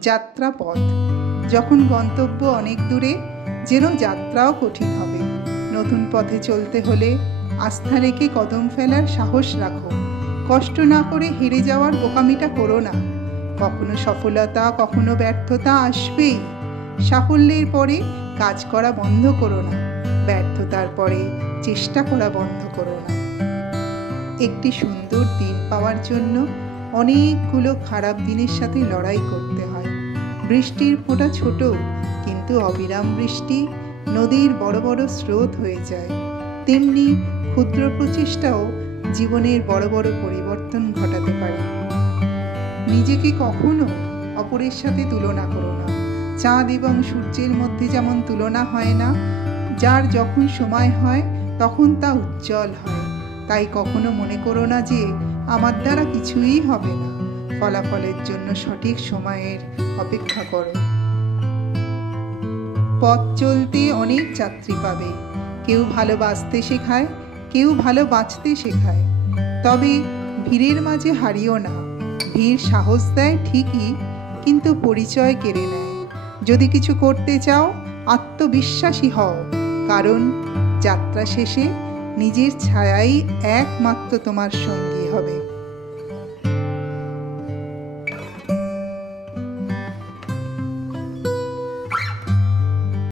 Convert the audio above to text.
যাত্রাপথ। যখন গন্তব্য অনেক দূরে, যেন যাত্রাও কঠিন হবে। নতুন পথে চলতে হলে আস্থা রেখে কদম ফেলার সাহস রাখো। কষ্ট না করে হেরে যাওয়ার বোকামিটা করো না। কখনো সফলতা, কখনো ব্যর্থতা আসবেই। সাফল্যের পরে কাজ করা বন্ধ করো না, ব্যর্থতার পরে চেষ্টা করা বন্ধ করো না। একটি সুন্দর দিন পাওয়ার জন্য অনেকগুলো খারাপ দিনের সাথে লড়াই করতে হয়। বৃষ্টির ফোঁটা ছোট, কিন্তু অবিরাম বৃষ্টি নদীর বড় বড় স্রোত হয়ে যায়। তেমনি ক্ষুদ্র প্রচেষ্টাও জীবনের বড় বড় পরিবর্তন ঘটাতে পারে। নিজেকে কখনো অপরের সাথে তুলনা করো না। চাঁদ এবং সূর্যের মধ্যে যেমন তুলনা হয় না, যার যখন সময় হয় তখন তা উজ্জ্বল হয়। তাই কখনো মনে করো না যে আমার দ্বারা কিছুই হবে না। ফলাফলের জন্য সঠিক সময়ের অপেক্ষা করো। পথ চলতে অনেক যাত্রী পাবে। কেউ ভালোবাসতে শেখায়, কেউ ভালো বাঁচতে শেখায়। তবে ভিড়ের মাঝে হারিও না। ভিড় সাহস দেয় ঠিকই, কিন্তু পরিচয় কেড়ে নেয়। যদি কিছু করতে চাও, আত্মবিশ্বাসী হও, কারণ যাত্রা শেষে নিজের ছায়াই একমাত্র তোমার সঙ্গী হবে।